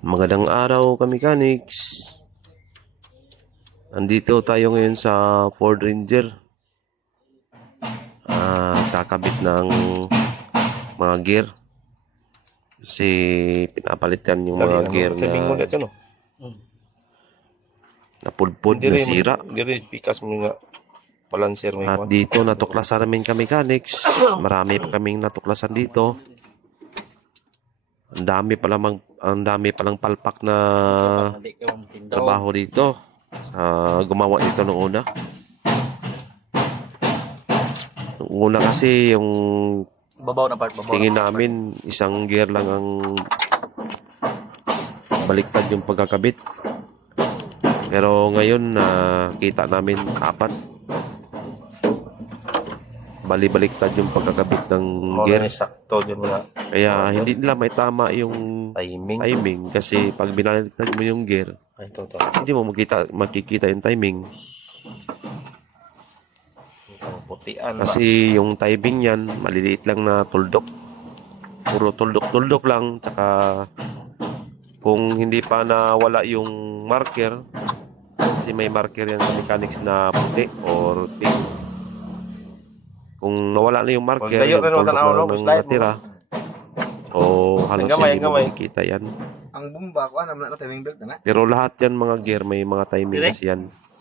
Magandang araw kami mechanics. Andito tayo ngayon sa Ford Ranger. Ah, kakabit ng mga gear. Kasi pinapalitan yung mga gear Sabing mo na na ito, no? napulpod, Hindi rin- nasira. Hindi rin, pikas mo nga. Balancer mo At dito natuklasan namin kami mechanics. Marami pa kaming natuklasan dito. Ang dami pala mang, ang dami palang palpak na trabaho dito. Ah, gumawa dito noong una. Noong una kasi yung Babaw na part, babaw tingin na part. namin isang gear lang ang baliktad yung pagkakabit. Pero ngayon na kita namin apat. Bali-baliktad yung pagkakabit ng gear. sakto dyan mga Kaya hindi nila may tama yung timing. timing kasi pag binaliktad mo yung gear, Ay, ito. hindi mo makita, makikita yung timing. Ito, putian ba? Kasi yung timing yan, maliliit lang na tuldok. Puro tuldok-tuldok lang. Tsaka kung hindi pa nawala yung marker, kasi may marker yan sa mechanics na puti or pink. Kung nawala na yung marker, Huwag layo yung rin, huwag tuldok tanaw, lang no? ng Slide mo. natira. O halos Ang gamay, hindi ang mo gamay. makikita yan. Ang bomba ko, ano na timing belt na. Pero lahat yan mga gear, may mga timing Direct? kasi yan.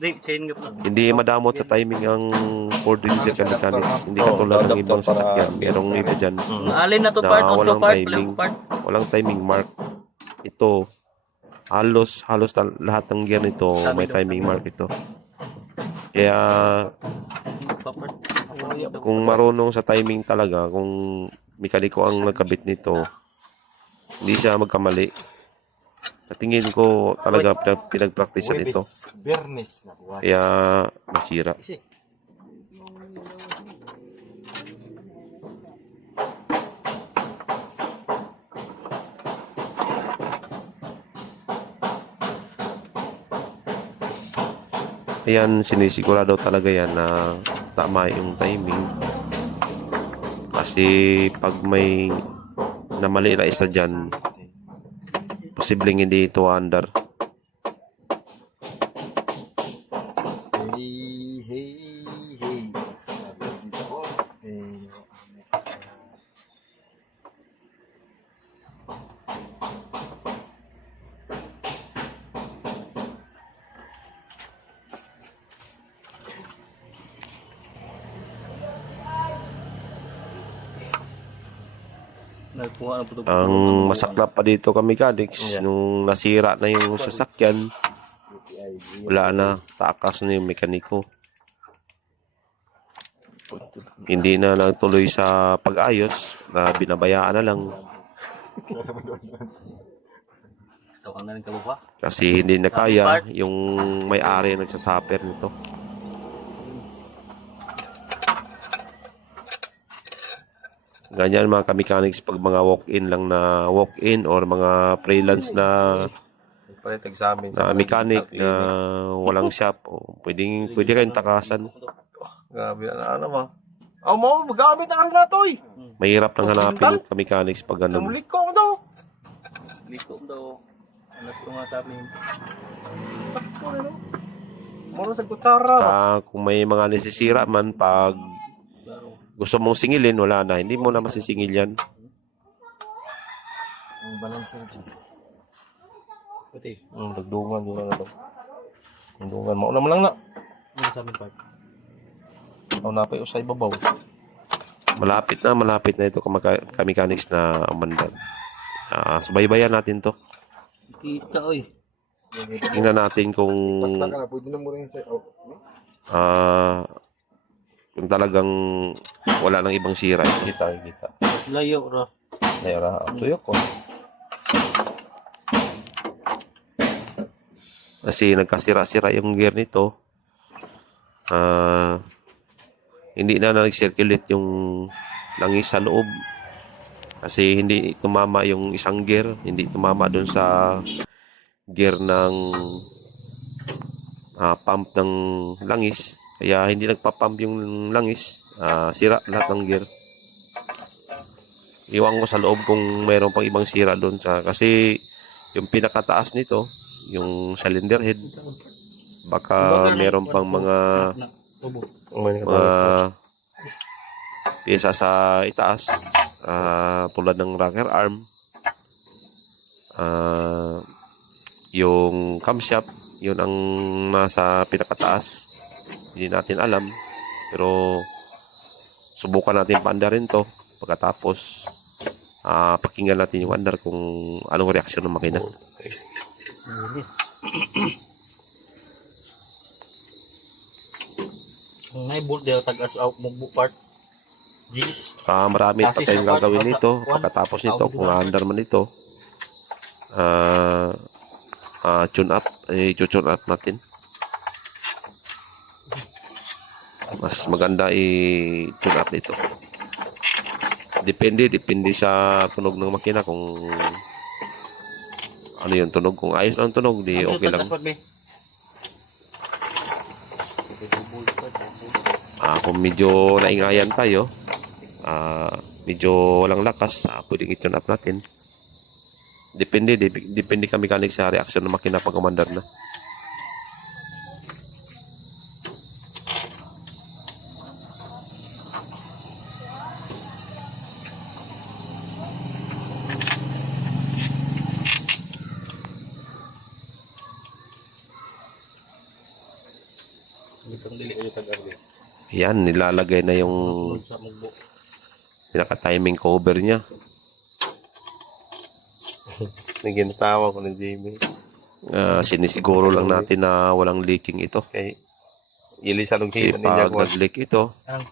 Hindi, chain ka pa. Hindi madamot sa timing ang Ford Ranger ka mechanics. Hindi katulad ng ibang sasakyan. Merong iba dyan. Alin na to Na part, auto walang part, timing. part. Walang timing mark. Ito, halos, halos tal- lahat ng gear nito may timing mark ito. Kaya. Kung marunong sa timing talaga, kung mekaniko ang nagkabit nito, hindi siya magkamali. Sa tingin ko talaga pinag- pinag-practicean ito. Bernis na buwas. Kaya masira. Ayan, sinisigurado talaga yan na tama yung timing. Kasi pag may namali na isa dyan, posibleng hindi ito under. Nagkuha na puto Ang masaklap pa dito kami mechanics, nung nasira na yung sasakyan, wala na, takas na yung mekaniko. Hindi na nagtuloy sa pag-ayos, na binabayaan na lang. Kasi hindi na kaya yung may-ari nagsasaper nito. Ganyan mga ka-mechanics pag mga walk-in lang na walk-in or mga freelance na Palit examen. na mechanic na walang shop o pwedeng pwede kayong takasan. Grabe na ano mo. Oh mo, magamit na ka rin na to eh. Mahirap lang hanapin yung ka-mechanics pag ganun. Namulit ko to. Liko daw. Anak ko nga sabi. Muro sa kutsara. Ah, kung may mga nasisira man pag gusto mong singilin, wala na. Hindi mo na masisingil yan. ang balancer dyan. Pati, Hmm, dagdungan doon na to. Dagdungan mo. Una mo lang na. ano sa amin part? Ako na pa yung sa ibabaw. Malapit na, malapit na ito ka-mechanics na umandan. Ah, subaybayan natin to. Kita oy. Tingnan natin kung Basta ka na, pwede na mo rin sa... Oh, no? Kung talagang wala nang ibang sira. Kita, kita. Layo ra. Nayara, tuyo ko. Kasi nagkasira-sira yung gear nito. Ah hindi na nag-circulate yung langis sa loob. Kasi hindi tumama yung isang gear, hindi tumama doon sa gear ng ah, pump ng langis. Kaya hindi nagpa-pump yung langis. Ah, sira lahat ng gear. Iwan ko sa loob kung mayroon pang ibang sira doon sa kasi yung pinakataas nito, yung cylinder head, baka meron pang mga mga pyesa sa itaas ah, tulad ng rocker arm ah, yung camshaft yun ang nasa pinakataas hindi natin alam. Pero subukan natin paandarin to pagkatapos. Ah, pakinggan natin yung andar kung anong reaksyon ng makina. Huli. Ang naibol dito tagas out mo part. Gis. Ah, marami pa tayong gagawin nito. pagkatapos nito kung aandar man ito. Ah ah, tune up. Eh, tune up natin mas maganda i-tune up nito depende depende sa tunog ng makina kung ano yung tunog kung ayos lang tunog di okay lang Ah, kung medyo naingayan tayo, ah, medyo walang lakas, ah, pwedeng i-tune up natin. Depende, dep- depende ka mechanic sa reaction ng makina pag umandar na. Yan, nilalagay na yung pinaka-timing cover niya. Naging natawa ko ng Jimmy. Ah, sinisiguro lang natin na walang leaking ito. Kay Ilisa nung Kasi pag nag-leak ito, eh?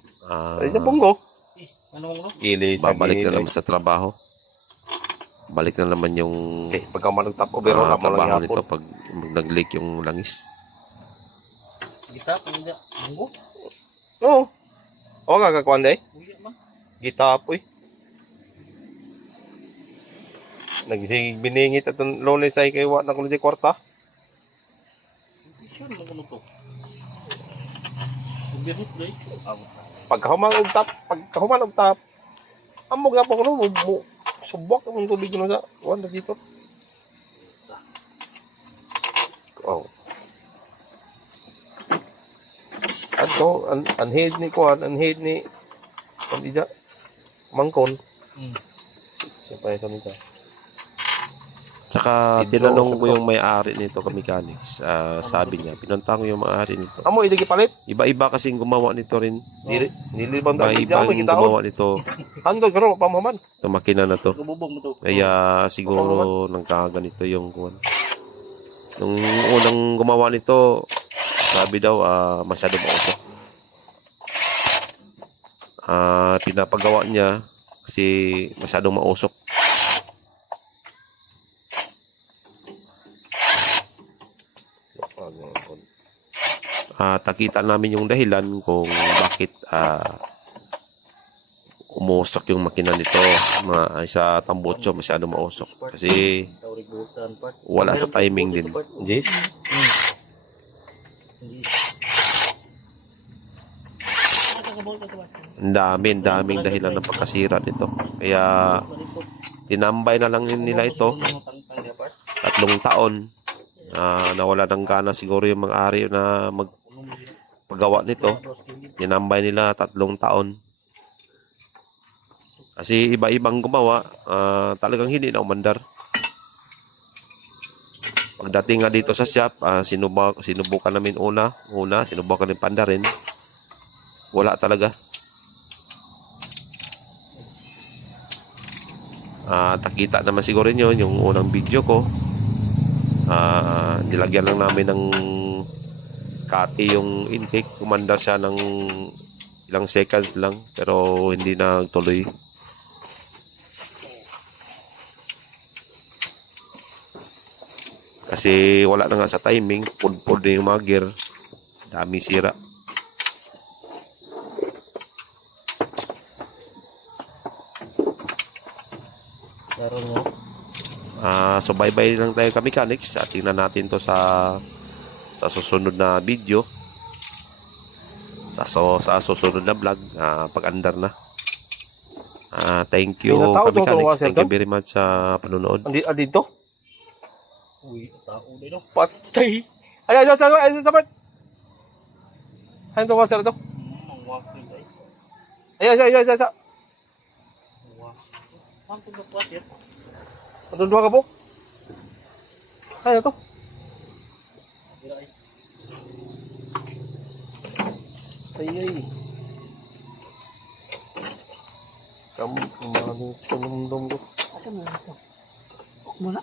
Ilisa babalik na naman sa trabaho. Balik na naman yung Okay, pagka manong tap over, ah, trabaho yapon. nito pag nag-leak yung langis. Gita, pangja. Munggo. Oo. Oo nga, kakuan day. Uya man. Gitapoy. Nagsig biningit atong lolay sa kay wa na kuno di kwarta. Sure, ano to. Ubirot day. Pagkahuman og tap, pagkahuman og tap. Amog na po kuno mo subok ang tubig kuno sa na dito. Oh. Ato, an anhead ni kuan, anhead ni kuan di mangkon. Hmm. Siya pa sa nito. Saka Ito, tinanong ko yung may-ari nito ka mechanics. Ah, sabi niya, pinunta ko yung may-ari nito. Amo idagi palit. Iba-iba kasing gumawa nito rin. Dili dili bang dali mo yung kita gumawa nito. Handog karon pamaman. Itong makina na to. Gububog mo to. Kaya siguro nagkaganito yung kuwan. Nung unang gumawa nito, sabi daw ah, masyado mausok. Ah, pinapagawa niya kasi masyadong mausok. Ah, takita namin yung dahilan kung bakit ah, umusok yung makina nito mga sa tambutso masyado mausok kasi wala sa timing din Jis. Ang dami ang daming dahilan ng pagkasira nito. Kaya tinambay na lang nila ito. Tatlong taon Ah, nawala ng gana siguro yung mga ari na magpagawa nito. Tinambay nila tatlong taon. Kasi iba-ibang gumawa ah, talagang hindi na umandar. Pagdating nga dito sa shop sinubak, sinubukan namin una una sinubukan din pandarin wala talaga Ah, takita naman siguro yun yung unang video ko. Ah, nilagyan lang namin ng kati yung intake. Kumanda siya ng ilang seconds lang pero hindi na tuloy. Kasi wala na nga sa timing, pud-pud na yung mga gear. Dami sira. Meron mo. Ah, so bye-bye lang tayo ka mechanics. At tingnan natin to sa sa susunod na video. Sa so, sa susunod na vlog ah, pag-andar na. Ah, thank you ka mechanics. Thank you very much sa panonood. Andi adi to. Uy, tao din no. Patay. Ay, ay, ay, ay, ay, ay, ay, Ano? Hmm, ang wakil ay. Ay, ay, ay, ay, ay, ay. Ang tulog pa siya. Nandun ka po? Ano to? Ay. Ay. Kamu, umaling sunumdum ko. Asa mo ito? Huwag mo na.